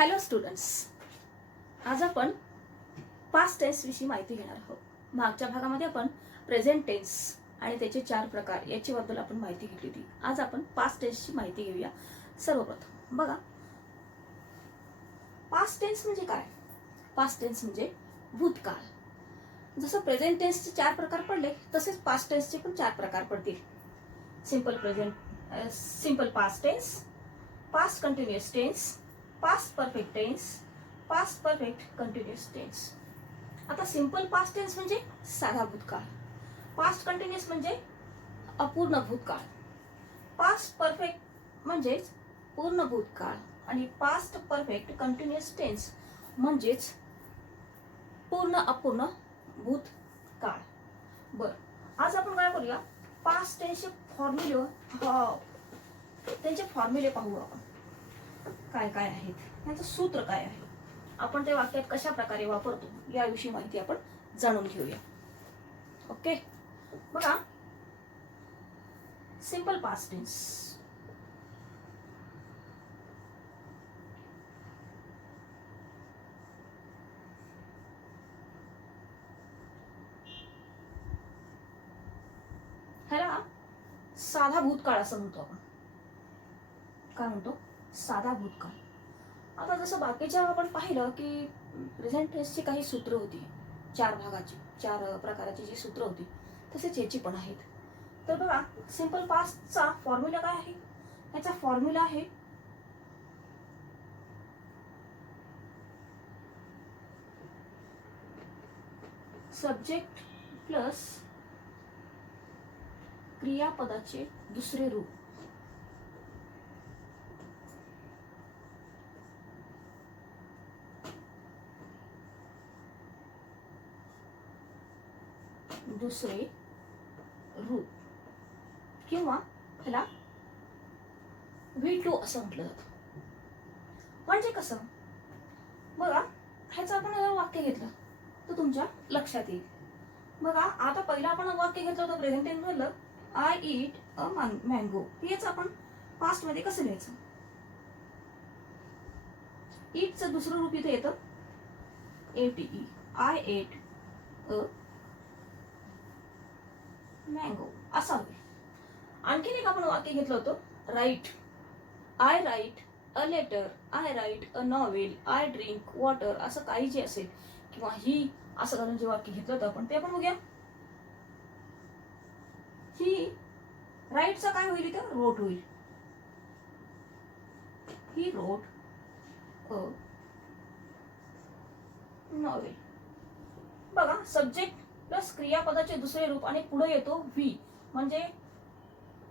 Hello students, आज आपण past tense विषयी माहिती घेणार आहोत. मागच्या भागामध्ये आपण प्रेझेंट टेन्स आणि त्याचे 4 प्रकार याच्याबद्दल आपण माहिती घेतली होती. आज आपण पास्ट टेन्सची माहिती घेऊया. सर्वप्रथम बघा, पास्ट टेन्स म्हणजे काय? पास्ट टेन्स म्हणजे भूतकाळ. जसं प्रेझेंट टेन्सचे 4 प्रकार पडले तसेच पास्ट टेन्सचे पण 4 प्रकार पडतील. Simple present, simple past tense, past continuous tense, past perfect tense, past perfect continuous tense. आता सिंपल पास्ट टेन्स म्हणजे साधा भूतकाळ, पास्ट कंटिन्युअस म्हणजे अपूर्ण भूतकाळ, पास्ट परफेक्ट म्हणजेच पूर्ण भूतकाळ आणि पास्ट परफेक्ट कंटिन्युअस टेन्स म्हणजेच पूर्ण अपूर्ण भूतकाळ. बर, आज आपण काय करूया, पास्ट टेन्सचे फॉर्म्युले, त्यांचे फॉर्म्युले पाहू. आपण काय काय आहेत, त्यांचं सूत्र काय आहे, आपण ते वाक्यात कशा प्रकारे वापरतो याविषयी माहिती आपण जाणून घेऊया. ओके, बघा, सिंपल पास्ट टेन्स. ह्याला साधा भूतकाळ असं म्हणतो आपण. काय म्हणतो? साधा भूतकाळ. आता जसं बाकीच्या आपण पाहिलं की प्रेझेंट टेन्सची काही सूत्र होती, 4 भागाची, 4 प्रकारची जी सूत्र होती तसेच याची पण आहेत. तर बघा, सिंपल पास्टचा फॉर्म्युला काय आहे? याचा फॉर्म्युला आहे सब्जेक्ट प्लस क्रियापदाचे दुसरे रूप. दुसरे रूप किंवा ह्याला V2 असं म्हटलं जातं. म्हणजे कसं? बघा, ह्याचं आपण वाक्य घेतलं तर तुमच्या लक्षात येईल. बघा, आता पहिलं आपण वाक्य घेतलं होतं प्रेझेंट टेन्स मधलं, आय ईट अ मँगो. हेच आपण पास्ट मध्ये कसं लिहायचं? ईटचं दुसरं रूप इथे येतं ATE, I ate a mango असा होईल. आणखीन एक आपण वाक्य घेतलं होतं, write, I write a letter, I write a novel, I drink water, असं काही जे असेल किंवा ही असं करून जे वाक्य घेतलं होतं आपण ते आपण बघूया. ही राईटचा काय होईल इथं? रोट होईल. He wrote a novel. बघा, सब्जेक्ट प्लस क्रियापदाचे दुसरे रूप आणि पुढे येतो व्ही, म्हणजे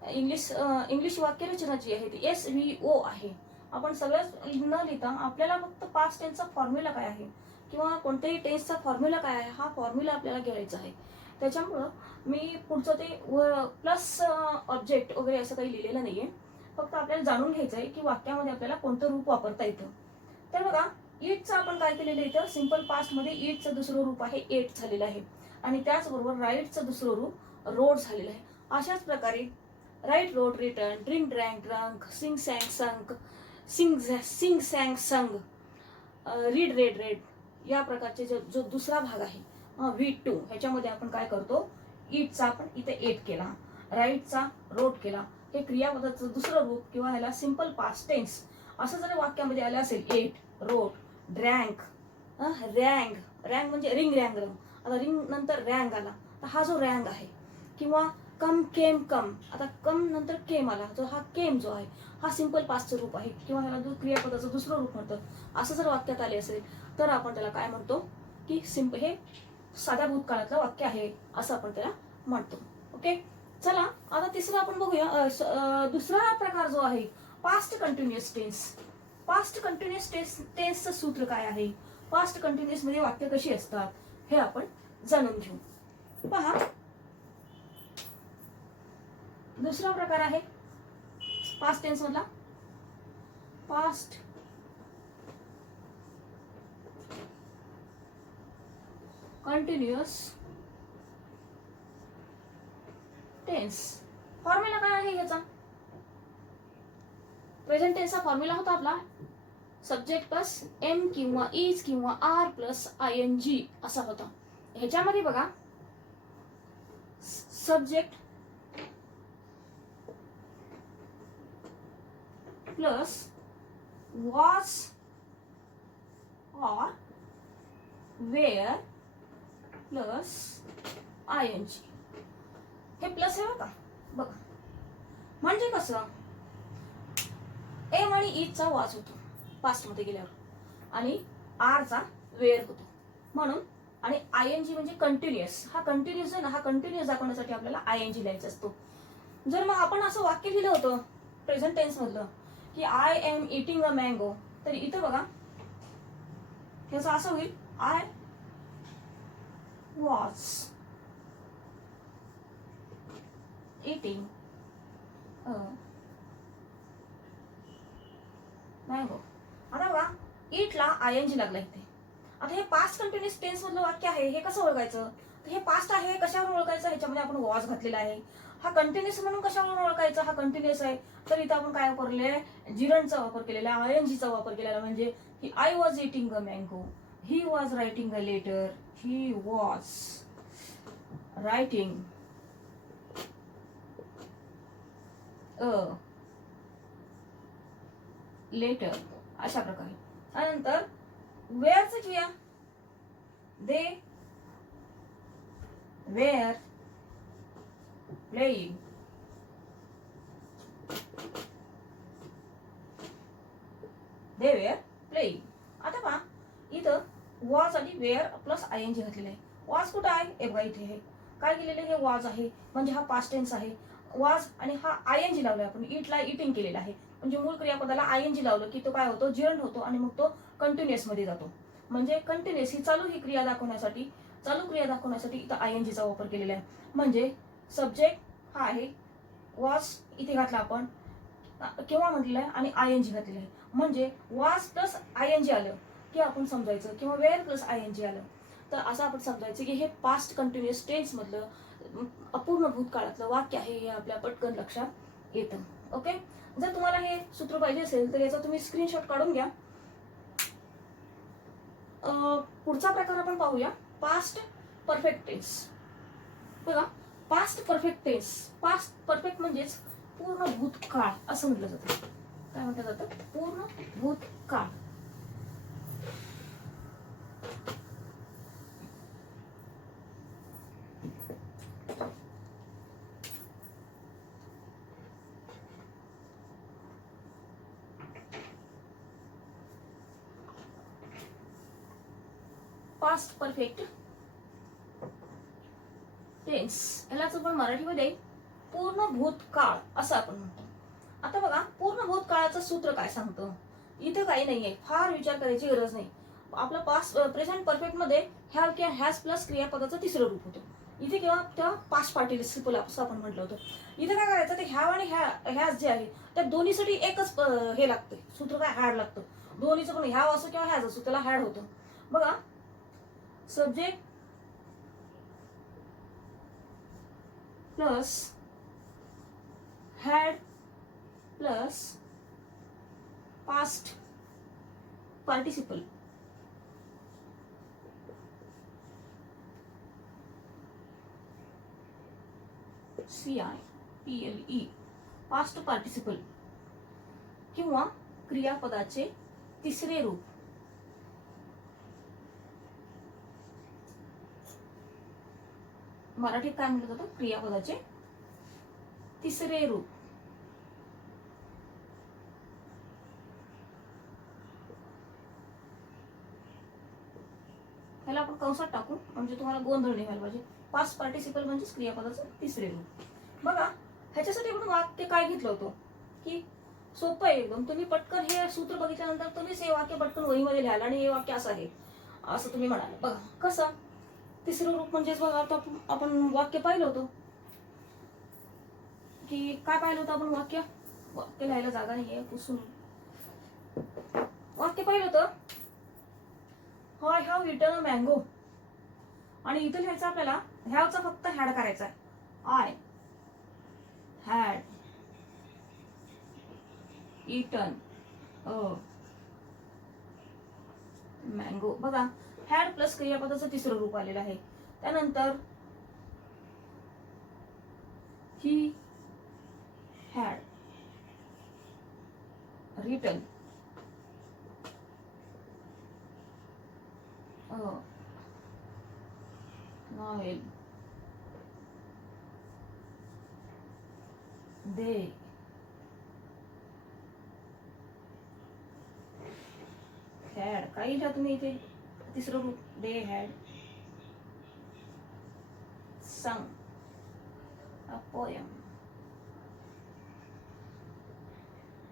इंग्लिश वाक्यरचना जी आहे ती SVO आहे. आपण सगळंच न लिहिता आपल्याला फक्त पास्ट टेन्सचा फॉर्म्युला काय आहे किंवा कोणत्याही टेन्सचा फॉर्म्युला काय आहे हा फॉर्म्युला आपल्याला घ्यायचा आहे. त्याच्यामुळं मी पुढचं ते प्लस ऑब्जेक्ट वगैरे असं काही लिहिलेलं नाहीये. फक्त आपल्याला जाणून घ्यायचं आहे की वाक्यामध्ये आपल्याला कोणतं रूप वापरता येतं. तर बघा, ईटचं आपण काय केलेलं इथं सिंपल पास्ट मध्ये ईटचं दुसरं रूप आहे एट झालेलं आहे आणि त्याचबरोबर राईटचं दुसरं रूप रोड झालेलं आहे. अशाच प्रकारे write wrote written, drink drank drunk, sing sang sung, sing sang sung, read read read, या प्रकारचे जो दुसरा भाग आहे V2, ह्याच्यामध्ये आपण काय करतो, ईटचा आपण इथे एट केला, राईटचा रोड केला. हे क्रियापदाचं दुसरं रूप किंवा ह्याला सिंपल पास्ट टेन्स असं जर वाक्यामध्ये आलं असेल, एट, रोड, ड्रँक, रँग, रँग म्हणजे रिंग रँग रंग, आता रिंग नंतर रँग आला तर हा जो रँग आहे, किंवा कम केम कम, आता कम नंतर केम आला, जो हा केम जो आहे हा सिंपल पास्टचं रूप आहे किंवा ह्याला जो क्रियापदाचं दुसरं रूप म्हणतं. असं जर वाक्यात आले असेल तर आपण त्याला काय म्हणतो की हे साध्या भूतकाळातलं वाक्य आहे असं आपण त्याला म्हणतो. ओके, चला आता तिसरं आपण बघूया. दुसरा प्रकार जो आहे past continuous tense. Past continuous टेन्सचं सूत्र काय आहे, पास्ट कंटिन्युअस मध्ये वाक्य कशी असतात हे आपण जाणून घेऊ. पहा, दुसरा प्रकार आहे पास्ट टेन्स मधला पास्ट कंटिन्युअस टेन्स. फॉर्म्युला काय आहे याचा? प्रेझेंट टेन्सचा फॉर्म्युला होता आपला सब्जेक्ट प्लस एम किंवा इज किंवा are plus I N G असा होता. ह्याच्यामध्ये बघा सब्जेक्ट प्लस वॉज और were plus I N G हे प्लस आहे बघा. बघा म्हणजे कसं एम आणि इजचा वाज होतो पास्टमध्ये गेल्यावर आणि आरचा वेअर होतो म्हणून. आणि आय एन जी म्हणजे कंटिन्युअस. हा कंटिन्युअस आहे ना, हा कंटिन्युअस दाखवण्यासाठी आपल्याला आय एन जी लिहायचा असतो. जर मग आपण असं वाक्य लिहिलं होतं प्रेझेंट टेन्स मधलं की I am eating a mango, तर इथं बघा ह्याचं असं होईल I was eating a mango. आता बघा इटला आय एन जी लागला इथे. आता हे पास्ट कंटिन्युअस टेन्स मधलं वाक्य आहे, हे कसं ओळखायचं? तर हे पास्ट आहे कशावरून ओळखायचं? ह्याच्यामध्ये आपण वॉज घातलेला आहे. हा कंटिन्युअस म्हणून कशावरून ओळखायचा? हा कंटिन्युअस आहे तर इथं आपण काय वापरले? जिरंडचा वापर केलेला, आय एन जीचा वापर केलेला. म्हणजे he I was eating a mango, he was writing a letter, he was writing a letter अशा प्रकारे. त्यानंतर वेअरचं घेऊया. They were playing they were playing. आता पहा इथं वॉज आणि were plus I N G घातलेलं आहे. वॉज कुठं आहे? हे बघा इथे आहे. काय केलेलं हे वॉज आहे म्हणजे हा पास्ट टेन्स आहे. वॉज आणि हा आय एन जी लावलाय आपण. इटला इटिंग केलेला आहे म्हणजे मूळ क्रियापदाला आय एन जी लावलं की तो काय होतो? जिरंड होतो आणि मग तो कंटिन्युअस मध्ये जातो. म्हणजे कंटिन्युअस ही चालू ही क्रिया दाखवण्यासाठी, चालू क्रिया दाखवण्यासाठी इथं आय एन जीचा वापर केलेला आहे. म्हणजे सब्जेक्ट हा आहे, वॉज इथे घातला आपण किंवा म्हटलेलं आहे आणि आय एन जी घातलेलं आहे. म्हणजे was plus I N G आलं की आपण समजायचं, किंवा were plus I N G आलं तर असं आपण समजायचं की हे पास्ट कंटिन्युअस टेन्स मधलं अपूर्ण भूतकाळातलं वाक्य आहे. हे आपल्या पटकन लक्षात येतं. ओके. जर तुम्हाला हे सूत्र पाहिजे असेल तर याचा तुम्ही स्क्रीनशॉट काढून घ्या. पुढचा प्रकार आपण पाहूया पास्ट परफेक्ट टेन्स. बघा past perfect tense, past perfect म्हणजेच पूर्ण भूतकाळ असं म्हटलं जातं. काय म्हटलं जातं? पूर्ण भूतकाळ. पास्ट परफेक्ट टेन्स यालाच आपण मराठीमध्ये पूर्ण भूतकाळ असं आपण म्हणतो. आता बघा पूर्ण भूतकाळाचं सूत्र काय सांगतं? इथे काही नाहीये, फार विचार करायची गरज नाही. आपलं पास्ट प्रेझेंट परफेक्ट मध्ये हॅव किंवा हॅज प्लस क्रियापदाचं तिसरं रूप होतं. इथे किंवा तेव्हा पास्ट पार्टिसिपल असं आपण म्हटलं होतं. इथे काय करायचं? ते हॅव आणि हॅज जे आहे त्या दोन्हीसाठी एकच हे लागतं सूत्र, काय हॅड लागतं. दोन्हीचं पण हॅव असो किंवा हॅज असो त्याला हॅड होतं. बघा subject plus had plus past participle CIPLE past participle किंवा क्रियापदाचे तिसरे रूप. मराठीत काय म्हटलं जातं? क्रियापदाचे तिसरे रूप. ह्याला आपण कंसात टाकू म्हणजे तुम्हाला गोंधळ नाही व्हायला पाहिजे. पास्ट पार्टिसिपल म्हणजेच क्रियापदाचं तिसरे रूप. बघा ह्याच्यासाठी आपण वाक्य काय घेतलं होतं की सोपं आहे एकदम. तुम्ही पटकन हे सूत्र बघितल्यानंतर तुम्हीच हे वाक्य पटकन वहीमध्ये लिहाल आणि हे वाक्य असं आहे असं तुम्ही म्हणाल. बघा कसं तिसरं रूप म्हणजेच बघा आता आपण वाक्य पाहिलं होतं की काय पाहिलं होतं आपण? वाक्य लिहायला जागा नाहीये, पुसून वाक्य पाहिलं होतं I have eaten a mango. आणि इथं लिहायचं आपल्याला हॅवचा फक्त हॅड करायचा आहे. I had eaten a mango. बघा हॅड प्लस क्रियापदाचं तिसरं रूप आलेलं आहे. त्यानंतर he had written novel. They had काही लिहा तुम्ही इथे तिसरं रूप. They had sung a poem.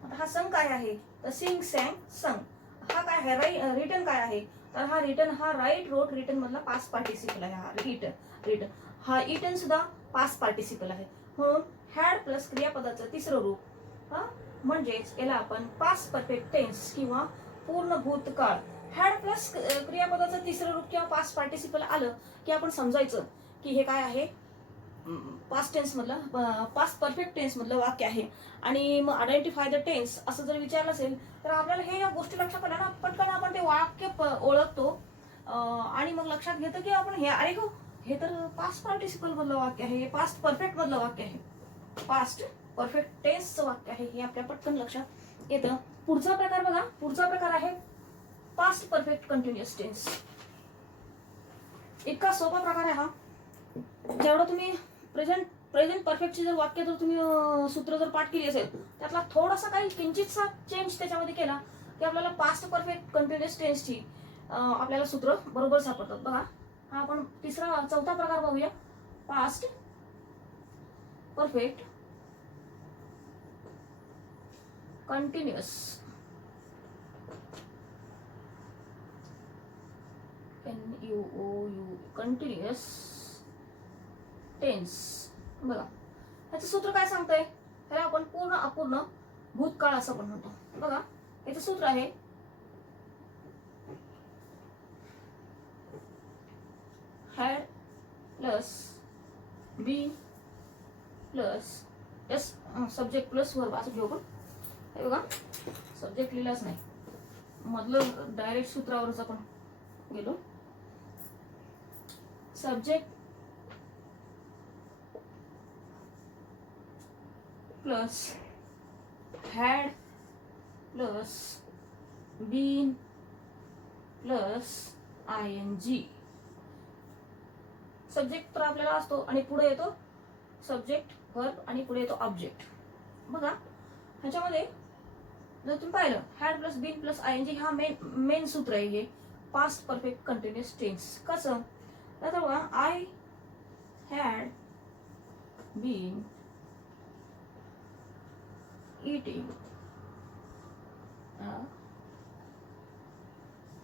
आता हा संग काय आहे तर सिंग सॅंग संग. हा काय आहे रिटन काय आहे तर हा रिटन हा राईट रोट रिटन मधला पास्ट पार्टिसिपल आहे. हा रिटन हा इटन सुद्धा पास्ट पार्टिसिपल आहे. म्हणून हॅड प्लस क्रियापदाचं तिसरं रूप म्हणजेच याला आपण पास्ट परफेक्ट टेन्स किंवा पूर्ण भूतकाळ. हॅड प्लस क्रियापदाचं तिसरं रूप किंवा पास्ट पार्टिसिपल आलं की आपण समजायचं की हे काय आहे पास्ट टेन्स मधलं पास्ट परफेक्ट टेन्स मधलं वाक्य आहे. आणि मग आयडेंटिफाय द टेन्स असं जर विचारलं असेल तर आपल्याला हे या गोष्टी लक्षात आल्या ना पटकन आपण ते वाक्य ओळखतो आणि मग लक्षात घेतो की आपण हे अरे हो हे तर पास्ट पार्टिसिपल मधलं वाक्य आहे, हे पास्ट परफेक्ट मधलं वाक्य आहे, पास्ट परफेक्ट टेन्सचं वाक्य आहे हे आपल्या पटकन लक्षात येतं. पुढचा प्रकार बघा. पुढचा प्रकार आहे पास्ट परफेक्ट कंटिन्युअस टेन्स. इतका सोपा प्रकार आहे हा. जेवढं तुम्ही प्रेझेंट परफेक्टची जर वाक्य जर तुम्ही सूत्र जर पाठ केली असेल त्यातला थोडासा काही किंचितसा चेंज त्याच्यामध्ये केला की आपल्याला पास्ट परफेक्ट कंटिन्युअस टेन्सची आपल्याला सूत्र बरोबर सापडतात. बघा हा आपण चौथा प्रकार बघूया. Past perfect continuous continuous tense. बघा ह्याचं सूत्र काय सांगतंय ह्याला आपण पूर्ण अपूर्ण भूतकाळ असं पण म्हणतो. बघा याचं सूत्र आहे had plus be plus S subject plus verb असं घेऊ आपण. हे बघा सब्जेक्ट लिहिलाच नाही मधलं डायरेक्ट सूत्रावरच आपण गेलो. Subject plus had plus been plus ING. Subject तर आपल्याला असतो आणि पुढे येतो सब्जेक्ट वर्ब आणि पुढे येतो ऑब्जेक्ट. बघा ह्याच्यामध्ये जर तुम्ही पाहिलं had plus been plus ING हा मेन सूत्र आहे हे पास्ट परफेक्ट कंटिन्युअस टेन्स. कसं तर बघा I had been eating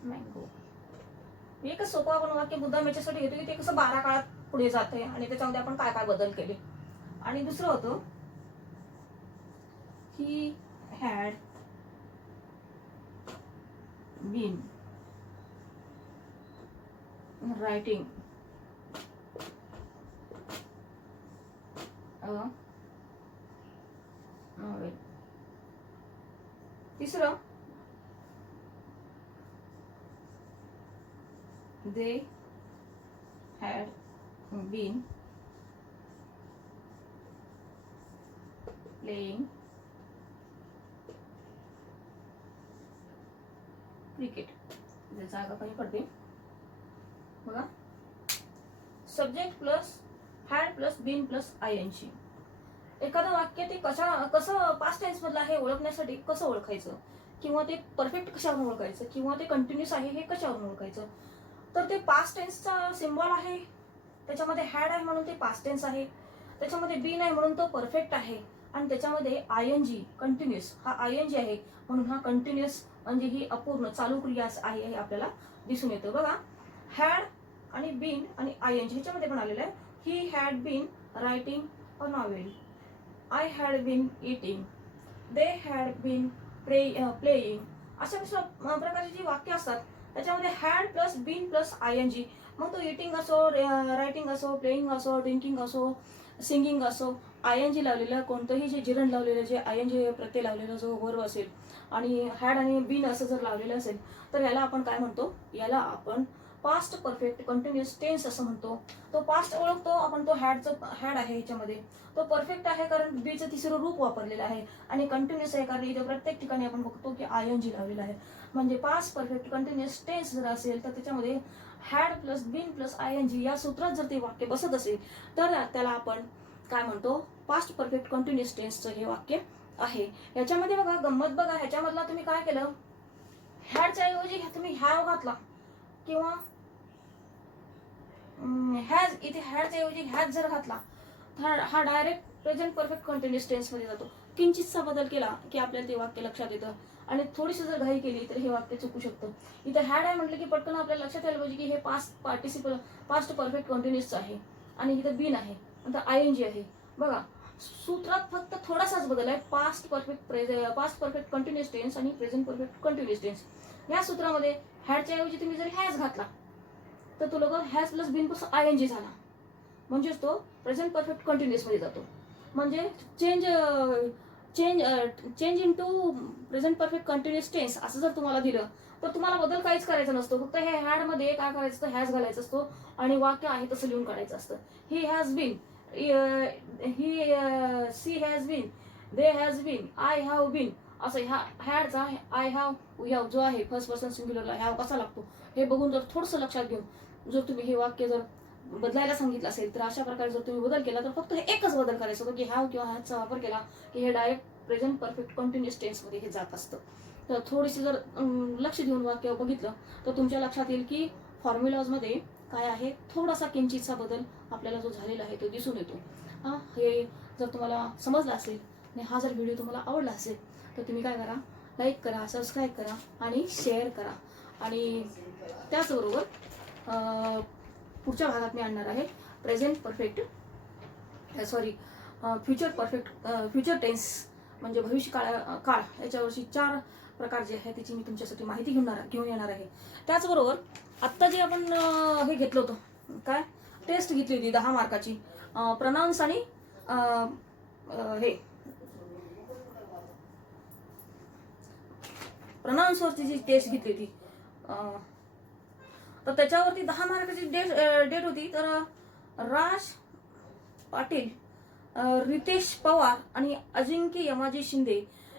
mango. एकच सोपं आपण वाक्य मुद्दाम याच्यासाठी घेतो की ते कसं 12 काळात पुढे जाते आणि त्याच्यामध्ये आपण काय काय बदल केले. आणि दुसरं होतं he had been writing novel. तिसरं they had been playing cricket. जागा कमी पडते. बघा subject plus had plus been plus ING. एखादं वाक्य ते कसं पास्ट टेन्स मधलं आहे ओळखण्यासाठी कसं ओळखायचं किंवा ते परफेक्ट कशावरून ओळखायचं किंवा ते कंटिन्युअस आहे हे कशावरून ओळखायचं तर ते पास्ट टेन्सचा सिम्बॉल आहे. त्याच्यामध्ये हॅड आहे म्हणून ते पास्ट टेन्स आहे. त्याच्यामध्ये बीन आहे म्हणून तो परफेक्ट आहे. आणि त्याच्यामध्ये ING कंटिन्युअस हा ING आहे म्हणून हा कंटिन्युअस म्हणजे ही अपूर्ण चालू क्रिया आहे हे आपल्याला दिसून येतं. बघा हॅड आणि बीन आणि ING ह्याच्यामध्ये पण आलेलं आहे. He had been writing a novel. I had been eating. They had been playing. अशा प्रकारची जी वाक्य असतात त्याच्यामध्ये had plus been plus ING. मग तो इटिंग असो रायटिंग असो प्लेइंग असो ड्रिंकिंग असो सिंगिंग असो ING लावलेलं कोणतंही जे जिरण लावलेलं जे ING प्रत्यय लावलेला जो वर्ब असेल आणि हॅड आणि बीन असं जर लावलेलं असेल तर याला आपण काय म्हणतो, याला आपण पास्ट परफेक्ट कंटिन्युअस टेन्स असं म्हणतो. तो पास्ट ओळखतो आपण, तो हॅड आहे ह्याच्यामध्ये. तो परफेक्ट आहे कारण बीचं तिसरं रूप वापरलेलं आहे आणि कंटिन्युअस आहे कारण इथं प्रत्येक ठिकाणी आपण बघतो की ING लावलेला आहे. म्हणजे पास्ट परफेक्ट कंटिन्युअस टेन्स जर असेल तर त्याच्यामध्ये had plus been plus ING या सूत्रात जर ते वाक्य बसत असेल तर त्याला आपण काय म्हणतो, पास्ट परफेक्ट कंटिन्युअस टेन्सचं हे वाक्य आहे. याच्यामध्ये बघा गंमत बघा, ह्याच्यामधला तुम्ही काय केलं, हॅडच्या ऐवजी तुम्ही हॅव घातला किंवा हॅज, इथे हॅडच्या ऐवजी हॅज जर घातला तर हा direct present perfect continuous tense मध्ये जातो. किंचितचा बदल केला की आपल्याला ते वाक्य लक्षात येतं आणि थोडीशी जर घाई केली तर हे वाक्य चुकू शकतं. इथे हॅड आहे म्हटलं की पटकन आपल्याला लक्षात यायला पाहिजे की हे पास्ट परफेक्ट कंटिन्युअस आहे आणि इथं बीन आहे, नंतर ING आहे. बघा सूत्रात फक्त थोडासाच बदल आहे, पास्ट परफेक्ट कंटिन्युअस टेन्स आणि प्रेझेंट परफेक्ट कंटिन्युअस टेन्स. या सूत्रामध्ये हॅडच्या ऐवजी तुम्ही जर हॅज घातला तर तो लोक has plus been plus ING झाला, म्हणजेच तो प्रेझेंट परफेक्ट कंटिन्युअस मध्ये जातो. म्हणजे change into present perfect continuous tense असं जर तुम्हाला दिलं तर तुम्हाला बदल काहीच करायचा नसतो, फक्त हे हॅड मध्ये काय करायचं असतं, हॅज घालायचं असतो आणि वाक्य आहे तसं लिहून काढायचं असतं. He has been, she has been, they has been, I have been, असं ह्या हॅडचा आय हॅव जो आहे फर्स्ट पर्सन सिंग्युलरला हॅव कसा लागतो हे बघून जर थोडंसं लक्षात घेऊन जर तुम्ही हे वाक्य जर बदलायला सांगितलं असेल तर अशा प्रकारे जर तुम्ही बदल केला तर फक्त हे एकच बदल करायचं होतं की हॅव किंवा हॅजचा वापर केला की हे direct present perfect continuous tense मध्ये हे जात असतं. तर थोडीशी जर लक्ष देऊन वाक्य बघितलं तर तुमच्या लक्षात येईल की फॉर्म्युलाजमध्ये काय आहे, थोडासा किंचितचा बदल आपल्याला जो झालेला आहे तो दिसून येतो. हे जर तुम्हाला समजलं असेल आणि हा जर व्हिडिओ तुम्हाला आवडला असेल तर तुम्ही काय करा, लाईक करा, सबस्क्राईब करा आणि शेअर करा. आणि त्याचबरोबर पुढच्या भागात मी आणणार आहे प्रेझेंट परफेक्ट फ्युचर टेन्स म्हणजे भविष्य काळ याच्यावरची 4 प्रकार जे आहे त्याची मी तुमच्यासाठी माहिती घेऊन येणार आहे. त्याचबरोबर आत्ता जे आपण हे घेतलं होतं, काय टेस्ट घेतली होती 10 मार्काची प्रनाउन्स आणि हे प्रनाउन्सवरची जी टेस्ट घेतली होती तर त्याच्यावरती 10 मार्काची डेट होती. तर राज पाटील, रितेश पवार आणि अजिंक्य यमाजी शिंदे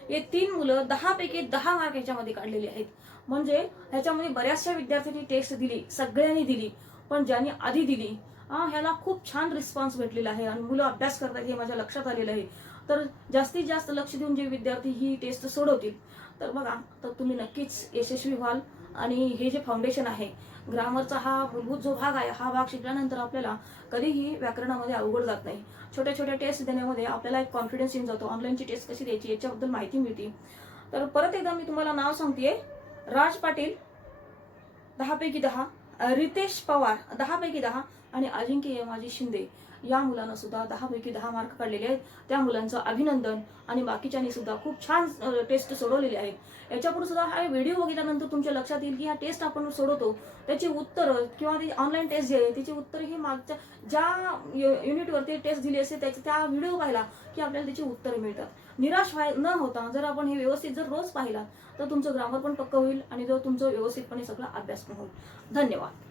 हे 3 मुलं 10 पैकी 10 मार्क ह्याच्यामध्ये काढलेले आहेत. म्हणजे ह्याच्यामध्ये बऱ्याचशा विद्यार्थ्यांनी टेस्ट दिली, सगळ्यांनी दिली, पण ज्यांनी आधी दिली ह्याला खूप छान रिस्पॉन्स भेटलेला आहे आणि मुलं अभ्यास करतात हे माझ्या लक्षात आलेलं आहे. तर जास्तीत जास्त लक्ष देऊन जे विद्यार्थी ही टेस्ट सोडवतील तर बघा तर तुम्ही नक्कीच यशस्वी व्हाल. आणि हे जे फाउंडेशन आहे ग्रामरचा हा मूलभूत जो भाग आहे हा भाग शिकल्यानंतर आपल्याला कधीही व्याकरणामध्ये अवघड जात नाही. छोट्या छोट्या टेस्ट देण्यामध्ये आपल्याला एक कॉन्फिडन्स येऊन जातो, ऑनलाईनची टेस्ट कशी द्यायची याच्याबद्दल माहिती मिळते. तर परत एकदा मी तुम्हाला नाव सांगतेय, राज पाटील 10 पैकी 10, रितेश पवार 10 पैकी 10 आणि अजिंक्य यमाजी शिंदे या मुलांना सुद्धा 10 पैकी 10 मार्क काढलेले आहेत. त्या मुलांचं अभिनंदन. आणि बाकीच्यांनी सुद्धा खूप छान टेस्ट सोडवलेली आहेत. याच्यापुढे सुद्धा हा व्हिडिओ बघितल्यानंतर तुमच्या लक्षात येईल की हा टेस्ट आपण सोडवतो त्याची उत्तरं किंवा ती ऑनलाईन टेस्ट जी आहे त्याची उत्तर ही मागच्या ज्या युनिटवरती टेस्ट दिली असते त्या व्हिडिओ पाहिला की आपल्याला त्याची उत्तरं मिळतात. निराश न होता जर आपण हे व्यवस्थित जर रोज पाहिला तर तुमचं ग्रामर पण पक्क होईल आणि जर तुमचं व्यवस्थितपणे सगळा अभ्यास पण होईल. धन्यवाद.